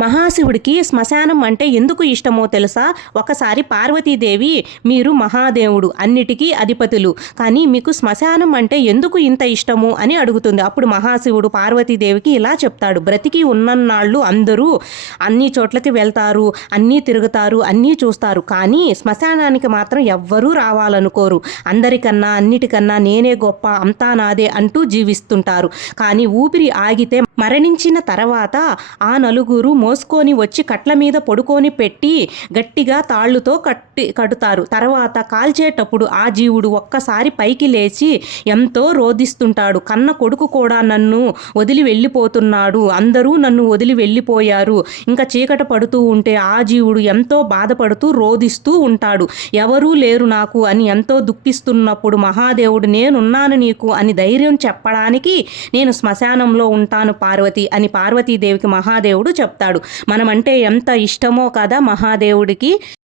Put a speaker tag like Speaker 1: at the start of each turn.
Speaker 1: మహాశివుడికి శ్మశానం అంటే ఎందుకు ఇష్టమో తెలుసా? ఒకసారి పార్వతీదేవి మీరు మహాదేవుడు అన్నిటికీ అధిపతులు. కానీ మీకు శ్మశానం అంటే ఎందుకు ఇంత ఇష్టము? అని అడుగుతుంది. అప్పుడు మహాశివుడు పార్వతీదేవికి ఇలా చెప్తాడు. బ్రతికి ఉన్నన్నాళ్ళు అందరూ అన్ని చోట్లకి వెళ్తారు అన్నీ తిరుగుతారు అన్నీ చూస్తారు. కానీ శ్మశానానికి మాత్రం ఎవ్వరూ రావాలనుకోరు. అందరికన్నా అన్నిటికన్నా నేనే గొప్ప అంతా నాదే అంటూ జీవిస్తుంటారు. కానీ ఊపిరి ఆగితే మరణించిన తర్వాత ఆ నలుగురు మోసుకొని వచ్చి కట్ల మీద పడుకొని పెట్టి గట్టిగా తాళ్ళుతో కట్టి కడుతారు. తర్వాత కాల్చేటప్పుడు ఆ జీవుడు ఒక్కసారి పైకి లేచి ఎంతో రోధిస్తుంటాడు. కన్న కొడుకు కూడా నన్ను వదిలి వెళ్ళిపోతున్నాడు. అందరూ నన్ను వదిలి వెళ్ళిపోయారు. ఇంకా చీకట పడుతూ ఉంటే ఆ జీవుడు ఎంతో బాధపడుతూ రోధిస్తూ ఉంటాడు. ఎవరూ లేరు నాకు అని ఎంతో దుఃఖిస్తున్నప్పుడు మహాదేవుడు నేనున్నాను నీకు అని ధైర్యం చెప్పడానికి నేను శ్మశానంలో ఉంటాను పార్వతి అని పార్వతీదేవికి మహాదేవుడు చెప్తాడు. మనమంటే ఎంత ఇష్టమో కదా మహాదేవుడికి